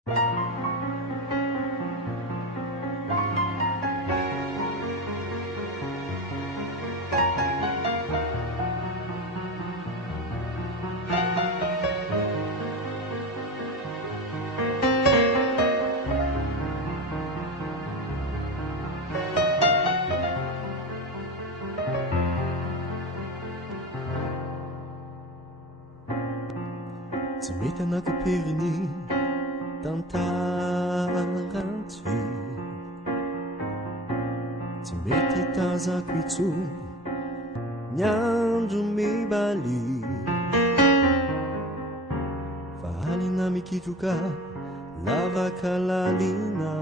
Tsy mety anako-piriny tantarantsy, tsy mety tazako intsony ny andro mibaly, fa alina mikitroka lavaka lalina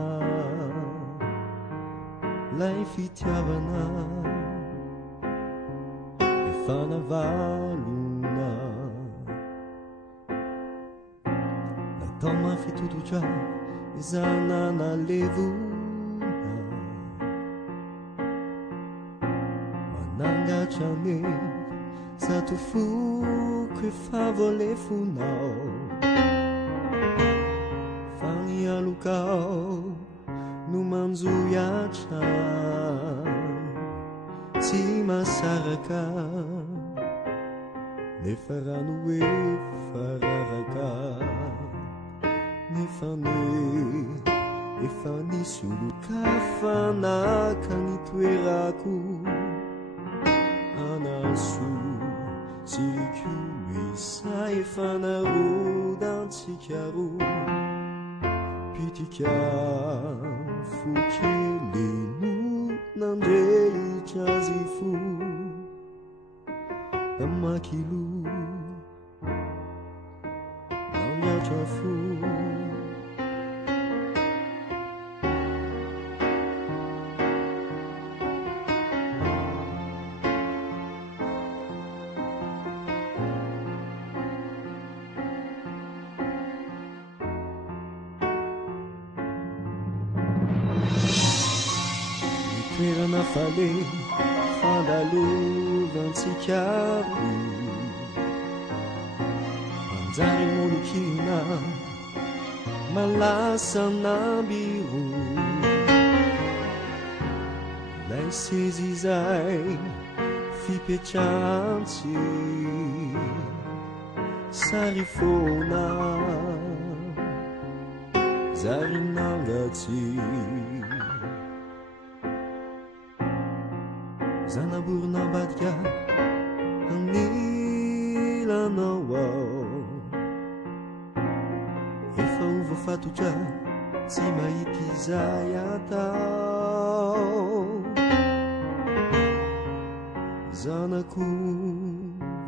lay fitiavana efa navalona. Natao mafy tototra izanana levona, manangatra ne zato foko efa voalefonao, fa ny alokao no manjoyatra tsy masaraka, nefa rano efa raraka, nefa efa nisy olo-kafa naka ny toerako anaso siko isa efa narodantsika roa, pitika fokely no nandrehitra azy fo namakilo nandratra fo. Toerana fale fandalovantsika roa, manjary molokina malasa nambiro, lay sezy izay fipetrantsy sary fona zary nangatsy, zanaborona ambadika anilanao ao, efa ho voafatotra tsy mahity izay atao. Zanako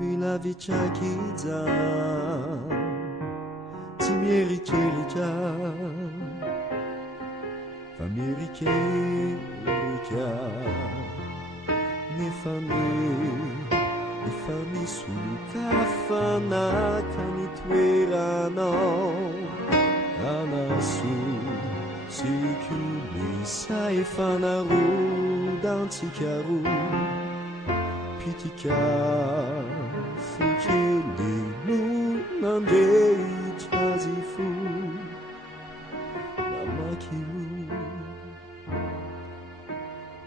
ilavitrakija tsy mieritreritra fa mierikeika, nefa nisy olo-kafa naka ny toeranao anaso sikule sa efa narodantsika roa, pitika fokely no nandrehitra azy fo namakilo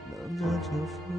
nandratra fo.